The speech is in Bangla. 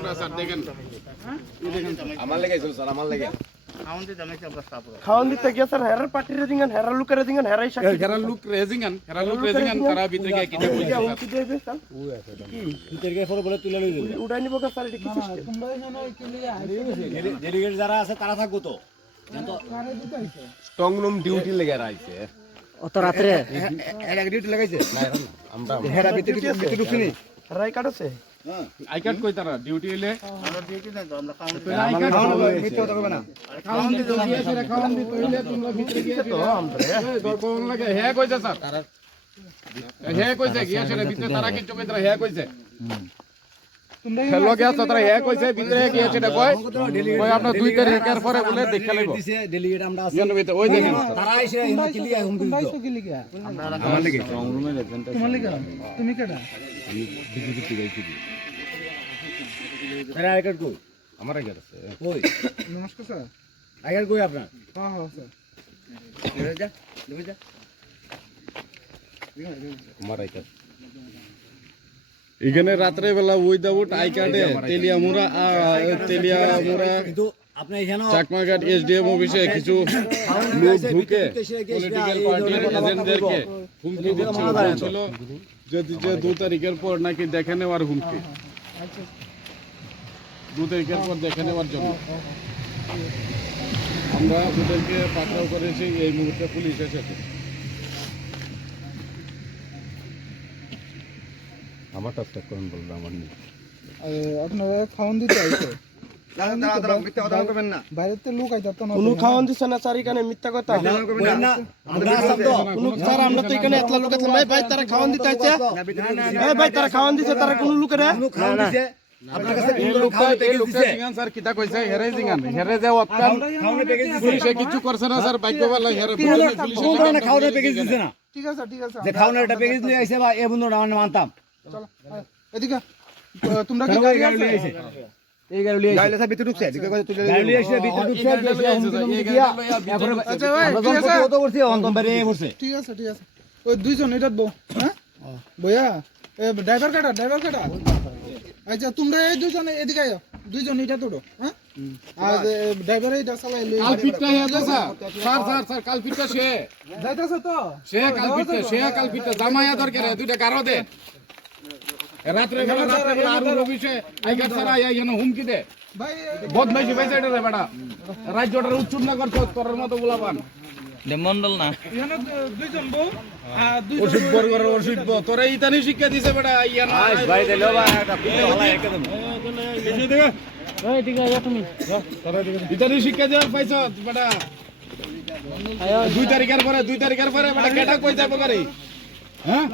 আমরা স্যার দেখেন আমার লেগে স্যার আমার লেগে খাওয়ান দিতে গিয়ে স্যার হেরার পার্টিরে দিঙান হেরার লুকেরে দিঙান হেরাই সাক্ষী হেরা লুক রেজিংন তারা ভিতরে গিয়ে কিটা কইছে স্যার কি দেবে স্যার ভিতরে গিয়ে পরে বলে তুলে লই দেব উড়াই নিব স্যার এটা কি সিস্টেম ডেলিগেট যারা আছে তারা থাকবো তো জানো স্ট্রং রুম ডিউটি লেগে রাইছে অত রাত্রে এর ডিউটি লাগাইছে না আমরা হেরা ভিতরে ঢুকছি নি রাই কাটছে আই কার্ড কই তারা ডিউটি এলে আমরা ডিউটি নাই তো আমরা কাউন্ট আই কার্ড মিথ্যা কথা কইবে না খাওয়ান দিতে গিয়েছে রে খাওয়ান দিতে হইলে তোমরা ভিতরে গিয়ে তো আমরা কোন লাগে হে কইছে স্যার হে কইছে গিয়েছে রে ভিতরে তারা কি চোখে তারা হে কইছে লগে আছে তারা হে কইছে ভিতরে গিয়েছে রে কই কই আপনার 2 তারিখের পরে বলে দেখে লইব দিছে ডেলিগেট আমরা আছি জানো ভিতরে ওই দেখেন তারা আইছে এনে কিলি হুম দিল আমার লেগে স্ট্রং রুমে রেজেন্ট তোমার লাগা তুমি কেডা আমি বিজেপি থেকে আইছি তারা আইকার কই আমার আগে আছে কই নমস্কার স্যার আইকার কই আপনার হ্যাঁ হ্যাঁ স্যার দেবে যা দেবে যা আমার আই কার্ড এখানে রাত্রে বেলা উইদাউট আই কার্ডে তেলিয়ামুড়া কিন্তু আপনি এখানে চাকমাঘাট এসডিএম অফিসে কিছু লোক ঢুকে পলিটিক্যাল পার্টির এজেন্টদেরকে হুমকি দিচ্ছিল যদি যে 2 তারিখের পর নাকি দেখে নেওয়ার হুমকি 2 তারিখের পর দেখে নেওয়ার জন্য আমরা ওদেরকে পাকড়াও করেছি এই মুহূর্তে পুলিশ এসেছে আমার টাস্ক করুন বলবো আমার নেই আপনারা খাওয়ান দিতে আইছে দাঁড়া মিথ্যা কথা বলবেন না বাইরেতে লোক আইতা তো না কোনো খাওয়ান দিছে না স্যার এখানে মিথ্যা কথা না আমরা আসাম তো কোনো স্যার আমরা তো এখানে এতলা লোক আছে ভাই তারা খাওয়ান দিতে আইছে এই ভাই তারা খাওয়ান দিছে তারা কোন লোকেরা খাওয়া দিছে আপনার কাছে এই লোকটা জিঙ্গান স্যার কিটা কইছে হেরে জিঙ্গান হেরে যে অপকান খাওয়ানোর প্যাকেজ দিছে পুলিশে কিছু করছে না স্যার ভাগ্যবালা হেরে পুলিশে কোন ধরনের খাওয়ানোর প্যাকেজ দিছে না ঠিক আছে ঠিক আছে যে খাওয়ানোর একটা প্যাকেজ নিয়ে আইছে বা এ বন্ধুরা আমরা মানতাম চলো এদিকে তোমরা কি গাড়ি আছে এই গাড়ি লিয়ে গাইলে স্যার ভিতরে ঢুকছে এদিকে কই তুলে গাড়ি লিয়ে এসে ভিতরে ঢুকছে এখন আচ্ছা ভাই ঠিক আছে কত করছি অন্তম বেরে পড়ছে ঠিক আছে ওই দুইজন এটা বউ হ্যাঁ বইয়া এ ড্রাইভার কাটা আচ্ছা তোমরা এই দুইজন এদিকে আইও দুইজন এটা তোড়ো হ্যাঁ আর ড্রাইভার এইটা চালাই লই কাল পিটটা হে আছে স্যার কাল পিটটা যাইতাছ তো কাল পিটটা জামায়া দরকার দুইটা গারো দে রাত্রে বেলা আর অফিসে আই কার্ড স্যার আই এখানে হুমকি দে ভাই বদমাইশি পাইছে এটা রে বেটা রাজ্যটার উচ্চুত না করছ তোর মতো গুলাবান মন্ডল না এখানে দুইজন বউ আর দুইজন ওষুধ বর্গর ওষুধ তোরা ইতানি শিক্ষা দিছে বেটা ইয়ানা ভাই দিলো বা একটা পিঠে হলা একদম এই ঠিক আছে তুমি ইতানি শিক্ষা দেওয়ার পাইছ বেটা 2 তারিখের পরে বেটা কেটা কই যাবো গাড়ি হ্যাঁ